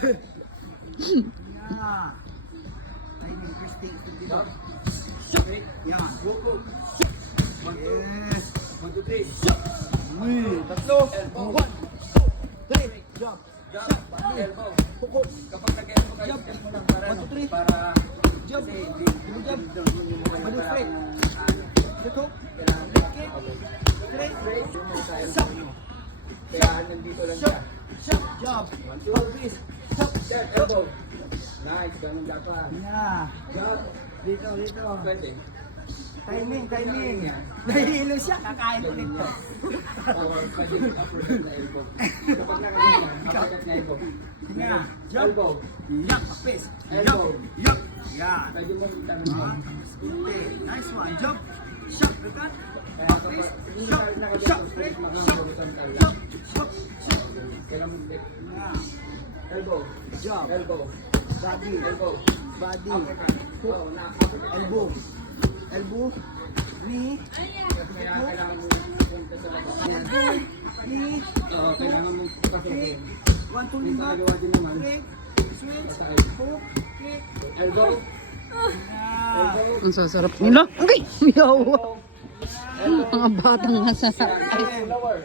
Yeah. Timing, Christy. Jump. Yan. Go, go. Yes. 1, 2, 3. Uy, tatlo. Elbow. 1, 2, 3. Jump. Jump. Elbow. Hukot. Kapag nag-elbow kayo, Jump. step mo lang para 1, 2, 3. para Jump. kasi Jump. Balik straight. Set hook. kailangan Kick. Straight. straight yung mga tayo. Shot. Kaya nandito lang siya. Shot. Jump. 1, 2. Pag-twist. Shot. Step, elbow. Nice, ganun dapat. Yeah. Jump. Dito. Pwede. Timing. Nahihilo siya. Kakain ulit to. Or pwede uppercut na elbow. Kapag nakaganyan, uppercut na elbow. Yeah. Jump. Elbow. Yup. Pag-twist. Elbow. Yup. Yan. Pwede mo itanong mo. Okay. Nice one. Jump. Shot. Rekan. Kaya Pag-twist. kapag hindi Shot. ka nakaganyan, Shot. straight, Shot. makabutan ka lang. Shot. Shot. Shot. Kailangan mo straight. Yeah. Elbow. Jump. Elbow. Body. Elbow. Body. Uppercut. Oo, na-uppercut. Elbow. Elbow. Knee. Kasi kaya kailangan mo punta sa labas. Elbow. Knee. Oo, kailangan mo kasi Kick. 1, 2, Yung 5. ginagawa din naman. Straight. Switch. Hook. Kick. Elbow. Yeah. Elbow. Ang sasarap nila. Okay, yawa. Elbow. Mga batang nasa. Lower.